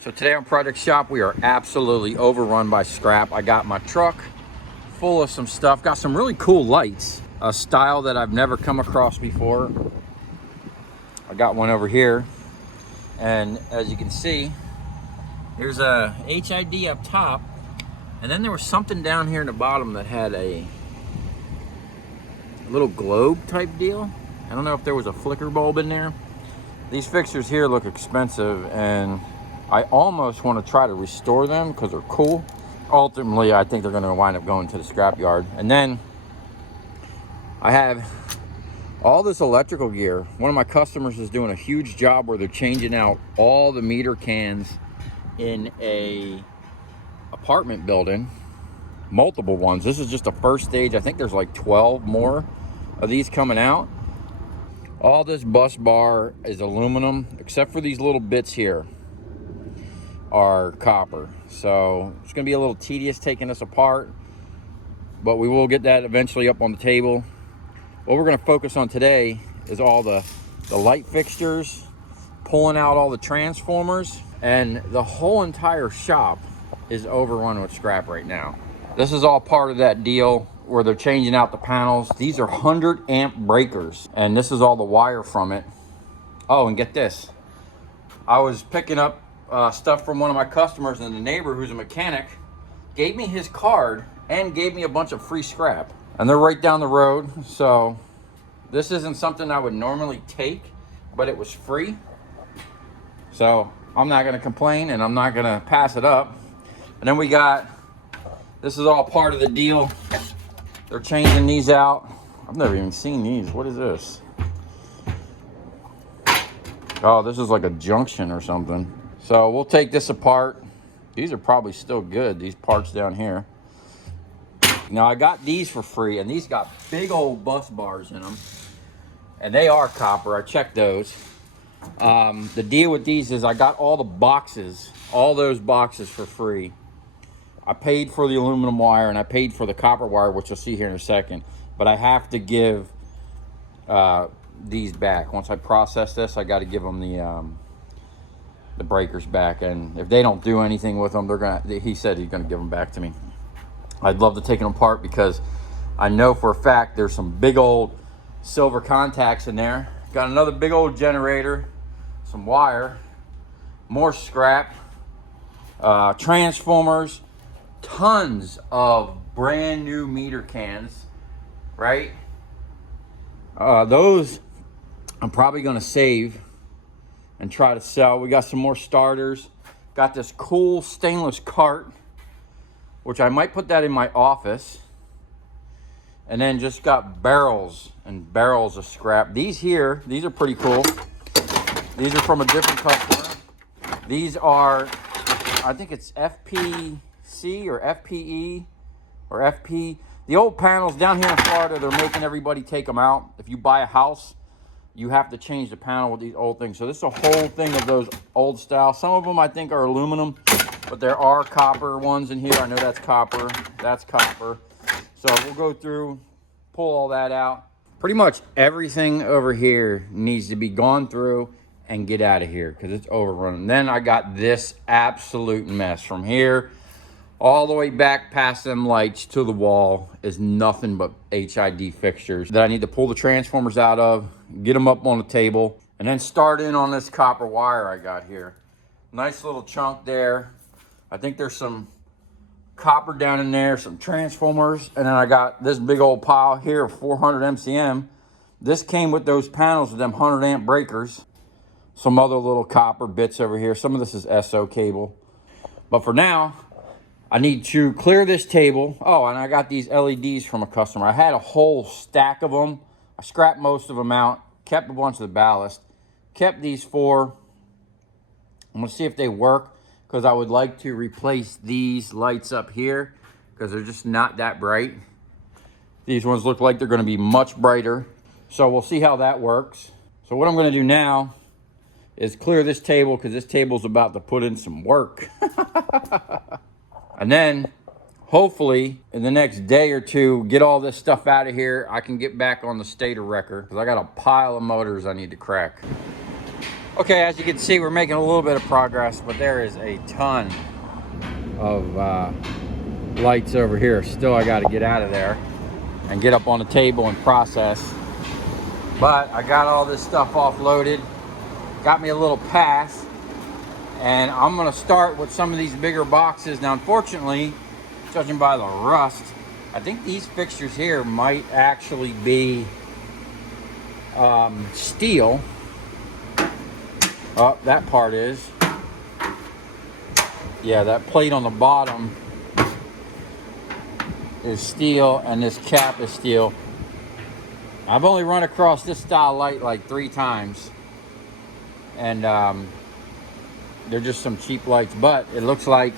So today on Project Shop, we are absolutely overrun by scrap. I got my truck full of some stuff. Got some really cool lights, a style that I've never come across before. I got one over here, and as you can see, there's a HID up top, and then there was something down here in the bottom that had a little globe type deal. I don't know if there was a flicker bulb in there. These fixtures here look expensive, and I almost want to try to restore them because they're cool. Ultimately, I think they're going to wind up going to the scrap yard. And then I have all this electrical gear. One of my customers is doing a huge job where they're changing out all the meter cans in a apartment building, multiple ones. This is just the first stage. I think there's like 12 more of these coming out. All this bus bar is aluminum, except for these little bits here are copper. So it's going to be a little tedious taking this apart, but we will get that eventually up on the table. What we're going to focus on today is all the light fixtures, pulling out all the transformers, and the whole entire shop is overrun with scrap right now. This is all part of that deal where they're changing out the panels. These are 100 amp breakers, and this is all the wire from it. Oh, and get this. I was picking up stuff from one of my customers, and the neighbor, who's a mechanic, gave me his card and gave me a bunch of free scrap. And they're right down the road, so this isn't something I would normally take, but it was free. So I'm not gonna complain, and I'm not gonna pass it up. And then we got, this is all part of the deal. They're changing these out. I've never even seen these. What is this? Oh, this is like a junction or something. So we'll take this apart. These are probably still good, these parts down here. Now I got these for free, and these got big old bus bars in them. And they are copper, I checked those. The deal with these is I got all the boxes, all those boxes for free. I paid for the aluminum wire and I paid for the copper wire, which you'll see here in a second. But I have to give these back. Once I process this, I got to give them the breakers back. And if they don't do anything with them, he said he's gonna give them back to me. I'd love to take them apart because I know for a fact there's some big old silver contacts in there. Got another big old generator, some wire, more scrap, transformers, tons of brand new meter cans, right? Those I'm probably gonna save and try to sell. We got some more starters. Got this cool stainless cart, which I might put that in my office. And then just got barrels and barrels of scrap. These here, these are pretty cool. These are from a different customer. These are, I think it's FPC or FPE or FP. The old panels down here in Florida, they're making everybody take them out. If you buy a house, you have to change the panel with these old things. So this is a whole thing of those old style. Some of them I think are aluminum, but there are copper ones in here. I know that's copper, that's copper. So we'll go through, pull all that out. Pretty much everything over here needs to be gone through and get out of here because it's overrun. Then I got this absolute mess from here all the way back past them lights to the wall is nothing but HID fixtures that I need to pull the transformers out of, get them up on the table, and then start in on this copper wire I got here. Nice little chunk there. I think there's some copper down in there, some transformers, and then I got this big old pile here of 400 MCM. This came with those panels with them 100 amp breakers. Some other little copper bits over here. Some of this is SO cable. But for now, I need to clear this table. Oh, and I got these LEDs from a customer. I had a whole stack of them. I scrapped most of them out, kept a bunch of the ballast, kept these four. I'm gonna see if they work because I would like to replace these lights up here because they're just not that bright. These ones look like they're gonna be much brighter. So we'll see how that works. So what I'm gonna do now is clear this table because this table's about to put in some work. And then hopefully in the next day or two, get all this stuff out of here. I can get back on the stator wrecker because I got a pile of motors I need to crack. Okay, as you can see, we're making a little bit of progress, but there is a ton of lights over here. Still, I got to get out of there and get up on the table and process. But I got all this stuff offloaded, got me a little pass, and I'm gonna start with some of these bigger boxes. Now, unfortunately, judging by the rust, I think these fixtures here might actually be steel. Oh, that part is. Yeah, that plate on the bottom is steel, and this cap is steel. I've only run across this style light like 3 times, and they're just some cheap lights, but it looks like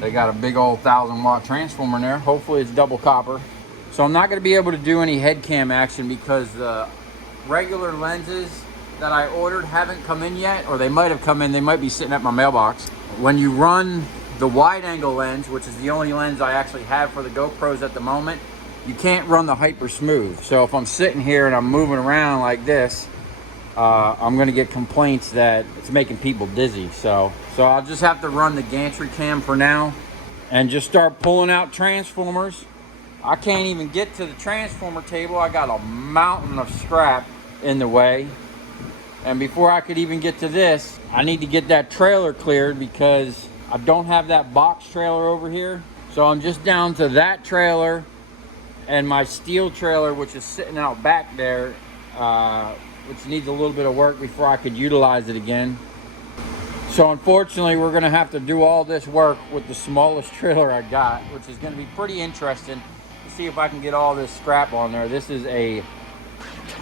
they got a big old 1,000-watt transformer in there. Hopefully it's double copper. So I'm not going to be able to do any head cam action because the regular lenses that I ordered haven't come in yet, or they might have come in. They might be sitting at my mailbox. When you run the wide angle lens, which is the only lens I actually have for the GoPros at the moment, you can't run the hyper smooth. So if I'm sitting here and I'm moving around like this, I'm gonna get complaints that it's making people dizzy. So I'll just have to run the gantry cam for now and just start pulling out transformers. I can't even get to the transformer table. I got a mountain of scrap in the way. And before I could even get to this, I need to get that trailer cleared because I don't have that box trailer over here. So I'm just down to that trailer and my steel trailer, which is sitting out back there, which needs a little bit of work before I could utilize it again. So unfortunately, we're gonna have to do all this work with the smallest trailer I got, which is gonna be pretty interesting to see if I can get all this scrap on there. This is a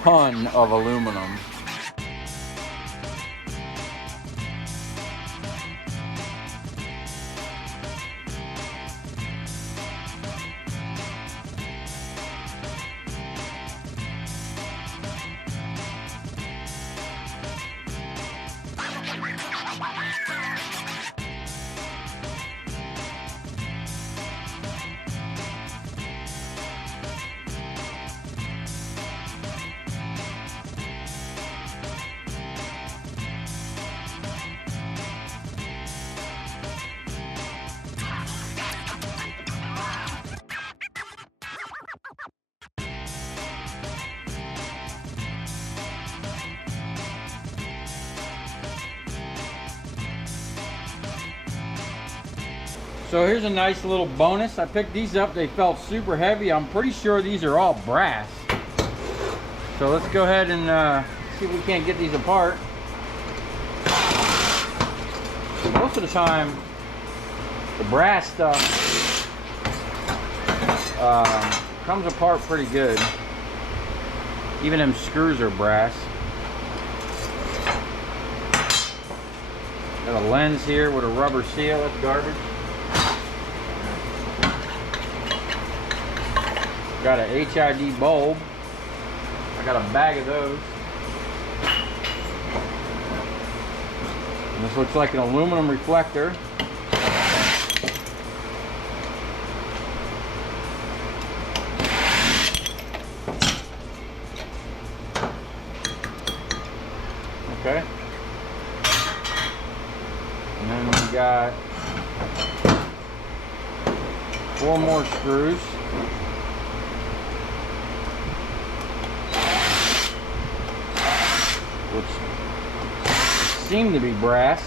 ton of aluminum. So here's a nice little bonus. I picked these up. They felt super heavy. I'm pretty sure these are all brass. So let's go ahead and see if we can't get these apart. Most of the time, the brass stuff comes apart pretty good. Even them screws are brass. Got a lens here with a rubber seal. That's garbage. Got a HID bulb. I got a bag of those. And this looks like an aluminum reflector. Okay. And then we got 4 more screws. Which seem to be brass.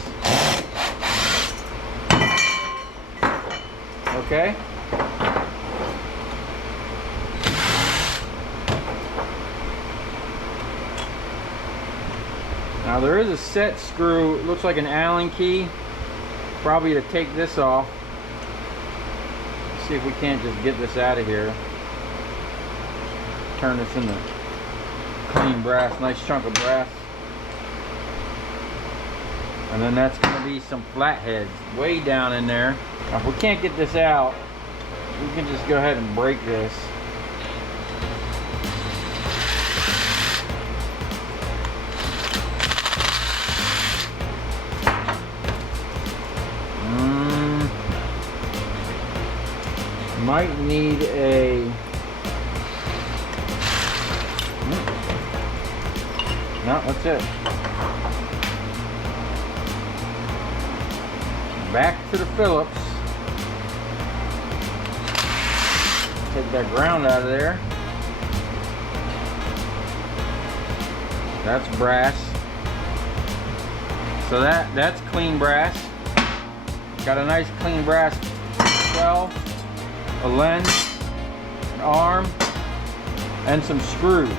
Okay. Now there is a set screw, it looks like an Allen key, probably to take this off. Let's see if we can't just get this out of here. Turn this into clean brass, nice chunk of brass. And then that's going to be some flatheads way down in there. Now if we can't get this out, we can just go ahead and break this. Might need a... No, that's it. Back to the Phillips. Take that ground out of there. That's brass. So that's clean brass. Got a nice clean brass shell, a lens, an arm, and some screws.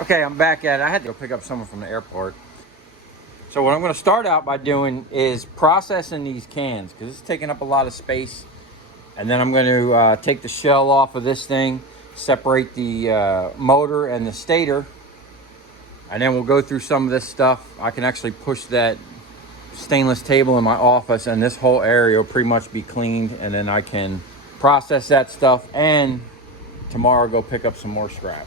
Okay, I'm back at it. I had to go pick up someone from the airport. So what I'm going to start out by doing is processing these cans because it's taking up a lot of space. And then I'm going to take the shell off of this thing, separate the motor and the stator. And then we'll go through some of this stuff. I can actually push that stainless table in my office and this whole area will pretty much be cleaned. And then I can process that stuff and tomorrow go pick up some more scrap.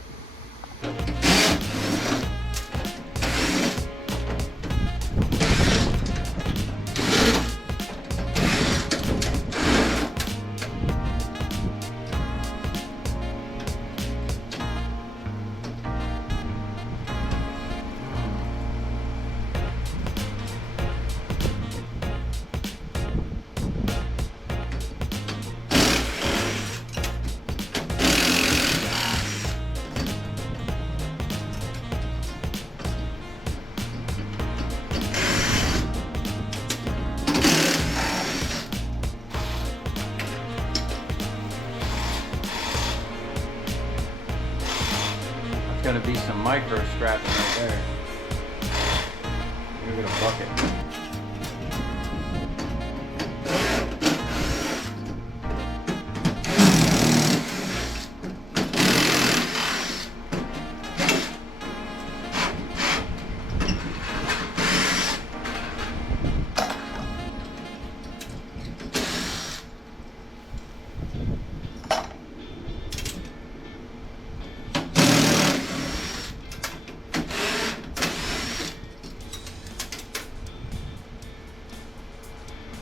Going to be some micro scrapping right there. You're going to bucket.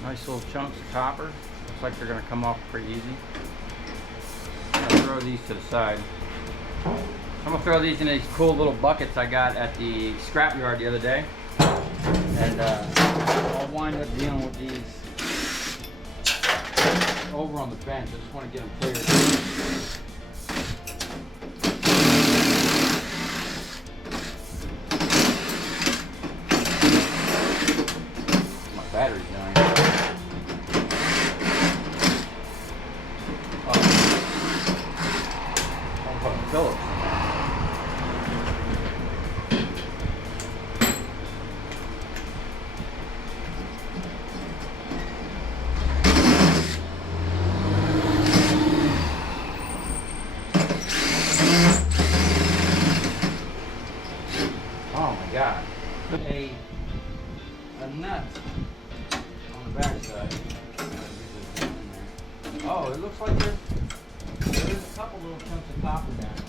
Nice little chunks of copper. Looks like they're going to come off pretty easy. I'm going to throw these to the side. I'm going to throw these in these cool little buckets I got at the scrapyard the other day. And I'll wind up dealing with these over on the bench. I just want to get them cleared. Battery's dying. I'll put Phillips in there. Oh my God. A nut. Backside. Oh, it looks like there's a couple little chunks of copper down there.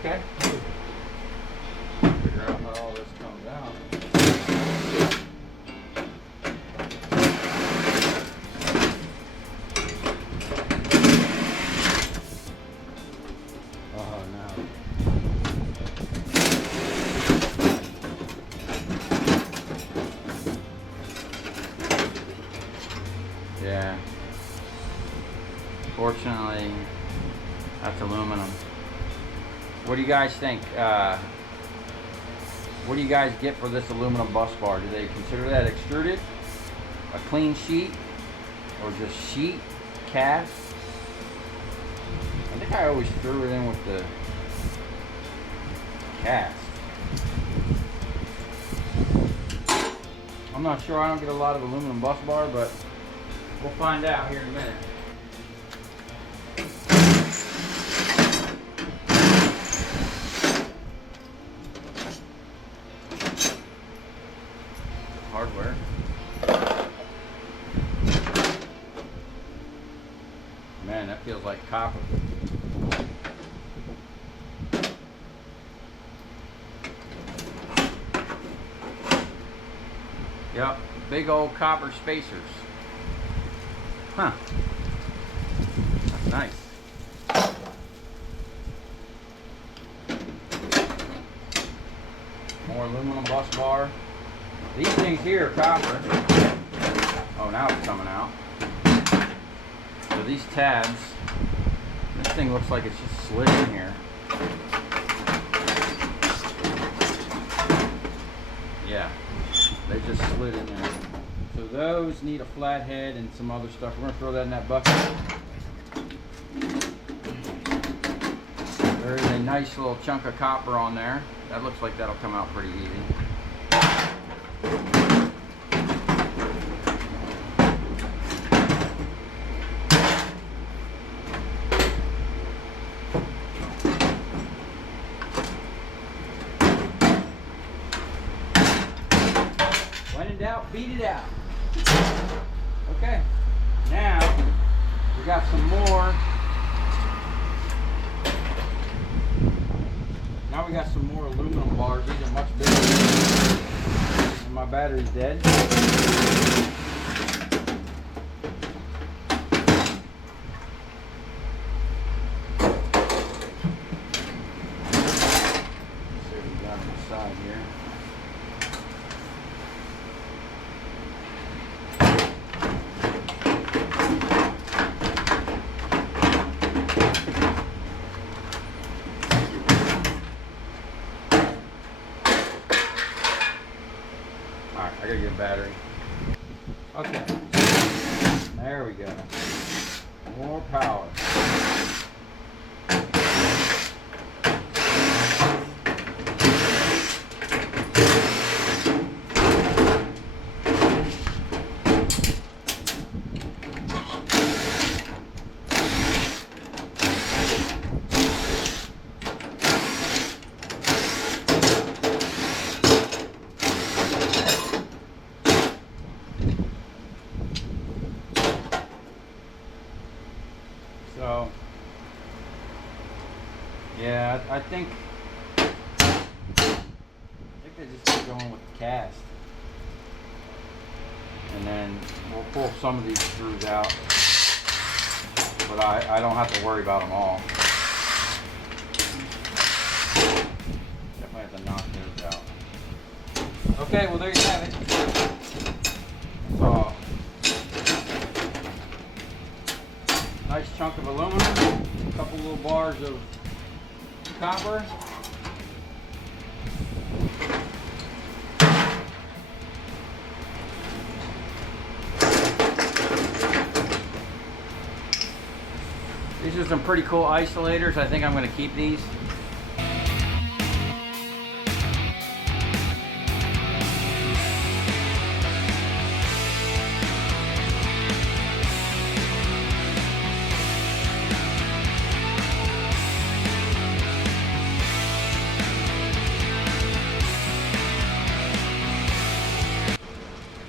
Okay. Figure out how all this comes out. Oh no. Yeah. Fortunately, that's aluminum. What do you guys think? What do you guys get for this aluminum bus bar? Do they consider that extruded? A clean sheet? Or just sheet? Cast? I think I always threw it in with the cast. not sure. I don't get a lot of aluminum bus bar, but we'll find out here in a minute. Hardware. Man, that feels like copper. Yep, big old copper spacers. Huh. That's nice. More aluminum bus bar. These things here are copper. Oh, now it's coming out. So these tabs, this thing looks like it's just slid in here. Yeah, they just slid in there. So those need a flat head and some other stuff. We're gonna throw that in that bucket. There is a nice little chunk of copper on there. That looks like that'll come out pretty easy. When in doubt, beat it out. Okay, now we got some more. Now we got some more aluminum bars. These are much bigger. And my battery's dead. I gotta get a battery. Okay. There we go. More power. So, yeah, I think they just keep going with the cast. And then we'll pull some of these screws out. But I don't have to worry about them all. Definitely have to knock those out. Okay, well there you have it. So, nice chunk of aluminum, a couple little bars of copper. These are some pretty cool isolators. I think I'm going to keep these.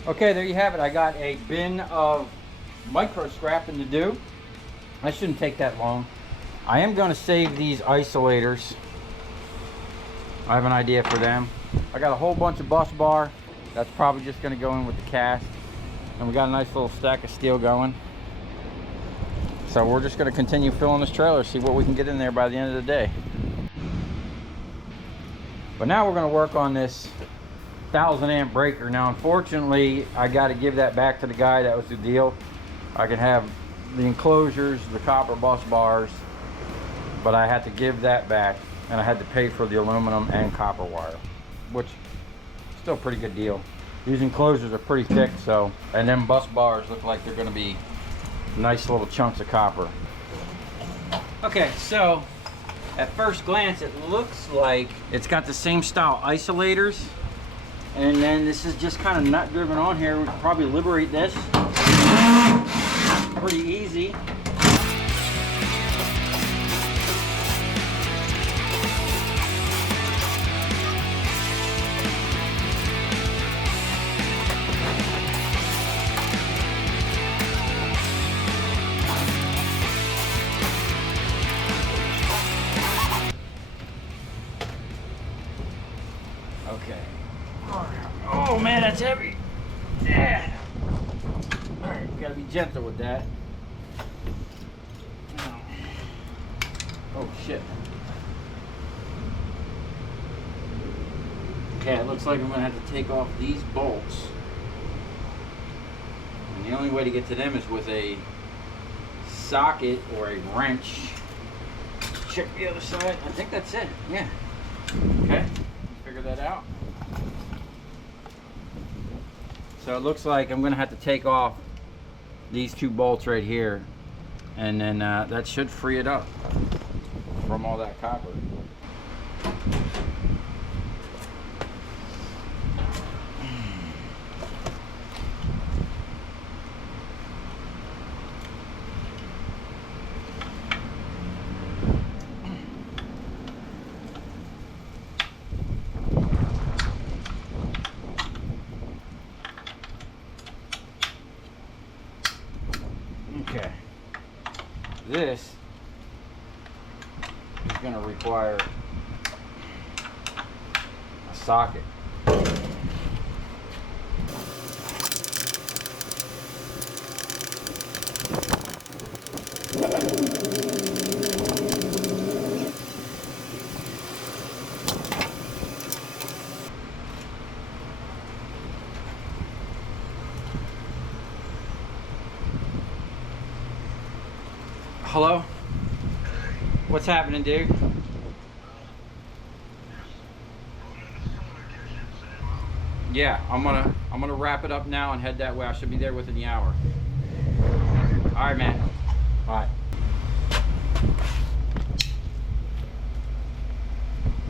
Okay, there you have it. I got a bin of micro scrapping to do. That shouldn't take that long. I am going to save these isolators. I have an idea for them. I got a whole bunch of bus bar. That's probably just going to go in with the cast. And we got a nice little stack of steel going. So we're just going to continue filling this trailer, see what we can get in there by the end of the day. But now we're going to work on this 1000 amp breaker. Now unfortunately I got to give that back to the guy. That was the deal. I can have the enclosures, the copper bus bars, but I had to give that back, and I had to pay for the aluminum and copper wire, which is still a pretty good deal. These enclosures are pretty thick, so, and then bus bars look like they're going to be nice little chunks of copper. Okay, so at first glance it looks like it's got the same style isolators And then this is just kind of nut driven on here. We could probably liberate this. Pretty easy. Okay. Oh man, that's heavy. Yeah. All right, you gotta be gentle with that. Oh shit. Okay, it looks like I'm gonna have to take off these bolts. And the only way to get to them is with a socket or a wrench. Check the other side. I think that's it. Yeah. Okay. Figure that out. So it looks like I'm gonna have to take off these two bolts right here, and then that should free it up from all that copper. Okay, this is going to require a socket. Hello? What's happening, dude? Yeah, I'm gonna wrap it up now and head that way. I should be there within the hour. All right, man. All right.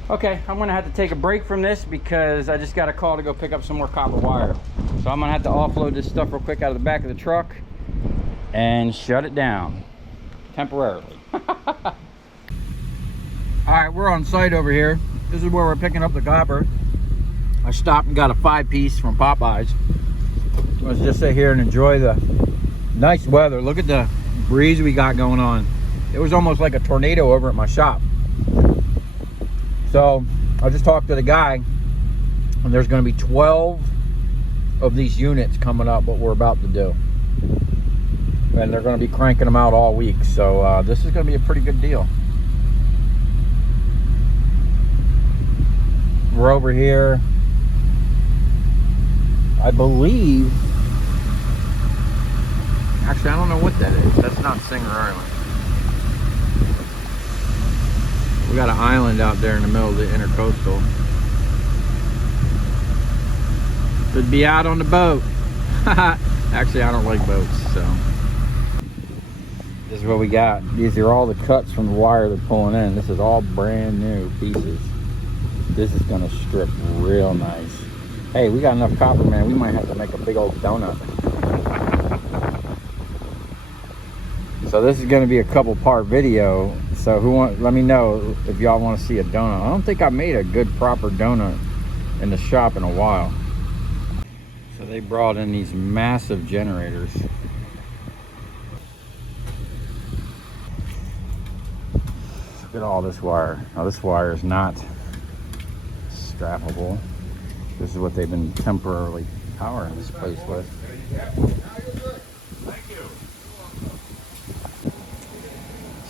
Okay, I'm gonna have to take a break from this because I just got a call to go pick up some more copper wire. So I'm gonna have to offload this stuff real quick out of the back of the truck and shut it down temporarily. All right, we're on site over here. This is where we're picking up the copper. I stopped and got a 5-piece from Popeyes. Let's just sit here and enjoy the nice weather. Look at the breeze we got going on. It was almost like a tornado over at my shop. So I just talked to the guy, and there's going to be 12 of these units coming up, what we're about to do. And they're going to be cranking them out all week. So this is going to be a pretty good deal. We're over here, I believe, actually I don't know what that is. That's not Singer Island. We got an island out there in the middle of the intercoastal. Could be out on the boat. Actually, I don't like boats, so. This is what we got. These are all the cuts from the wire they're pulling in. This is all brand new pieces. This is gonna strip real nice. Hey, we got enough copper, man. We might have to make a big old donut. So this is gonna be a couple part video. So let me know if y'all want to see a donut. I don't think I made a good proper donut in the shop in a while. So they brought in these massive generators. Look at all this wire. Now this wire is not strappable. This is what they've been temporarily powering this place with.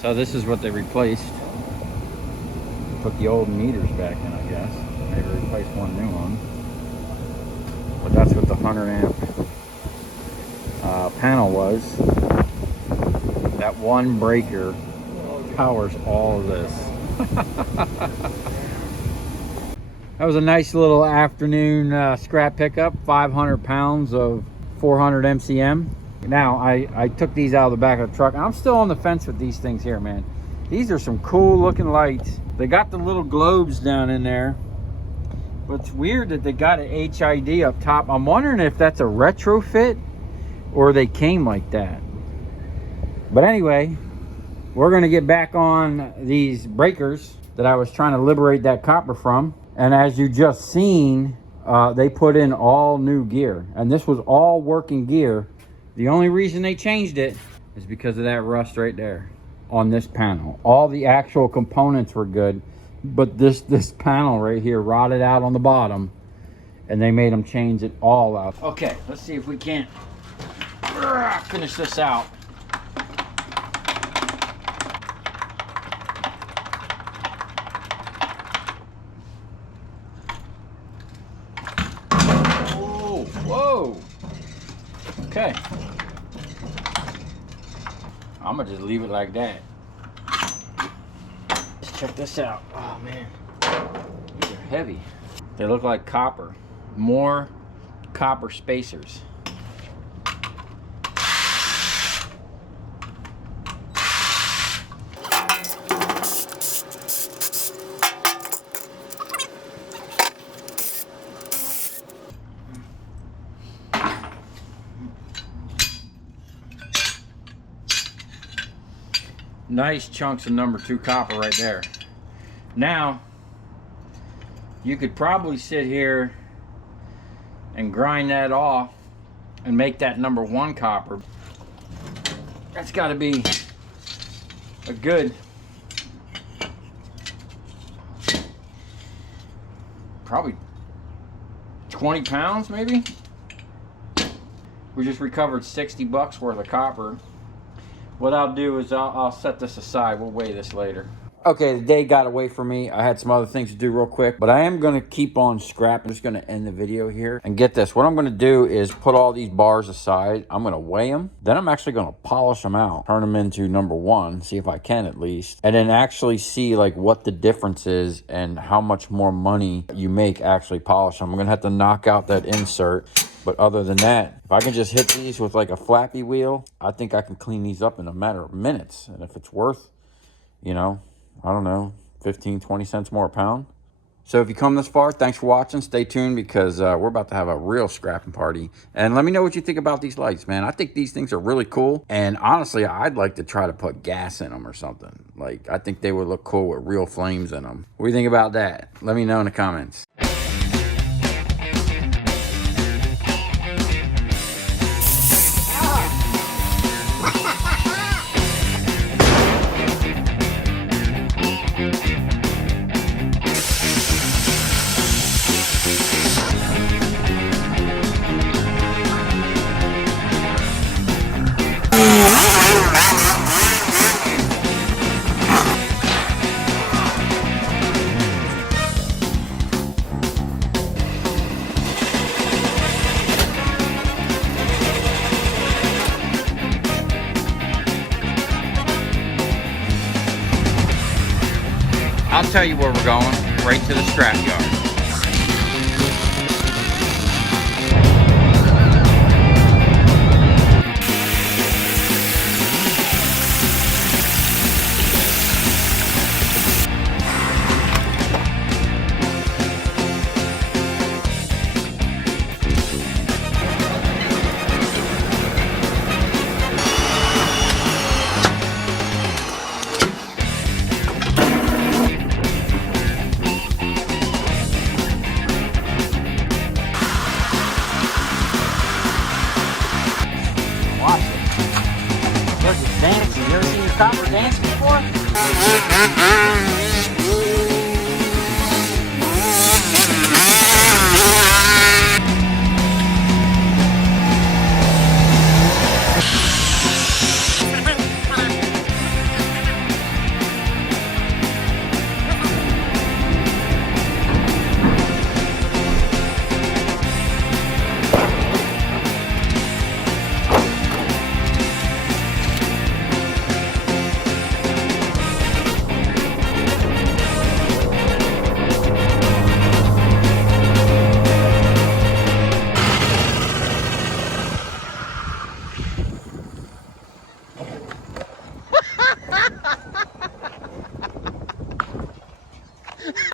So this is what they replaced. Put the old meters back in, I guess. Maybe replace one new one. But that's what the 100 amp panel was. That one breaker powers all of this. That was a nice little afternoon scrap pickup. 500 pounds of 400 MCM. Now, I took these out of the back of the truck. I'm still on the fence with these things here, man. These are some cool looking lights. They got the little globes down in there. But it's weird that they got an HID up top. I'm wondering if that's a retrofit or they came like that. But anyway, we're gonna get back on these breakers that I was trying to liberate that copper from. And as you just seen, they put in all new gear. And this was all working gear. The only reason they changed it is because of that rust right there on this panel. All the actual components were good, but this panel right here rotted out on the bottom, and they made them change it all out. Okay, let's see if we can't finish this out. Whoa, whoa. Okay. I'm gonna just leave it like that. Let's check this out. Oh man, these are heavy. They look like copper. More copper spacers. Nice chunks of number 2 copper right there. Now, you could probably sit here and grind that off and make that number 1 copper. That's got to be a good probably 20 pounds maybe. We just recovered 60 bucks worth of copper. What I'll do is I'll set this aside. We'll weigh this later. Okay, the day got away from me. I had some other things to do real quick, but I am going to keep on scrapping. I'm just going to end the video here. And get this. What I'm going to do is put all these bars aside. I'm going to weigh them. Then I'm actually going to polish them out. Turn them into number 1. See if I can at least. And then actually see like what the difference is and how much more money you make actually polish them. I'm going to have to knock out that insert. But other than that, if I can just hit these with like a flappy wheel, I think I can clean these up in a matter of minutes. And if it's worth, you know, I don't know, 15, 20 cents more a pound. So if you come this far, thanks for watching. Stay tuned because we're about to have a real scrapping party. And let me know what you think about these lights, man. I think these things are really cool. And honestly, I'd like to try to put gas in them or something. Like, I think they would look cool with real flames in them. What do you think about that? Let me know in the comments. I'll tell you where we're going, right to the scrap yard. Dancing. You ever seen your copper dance before?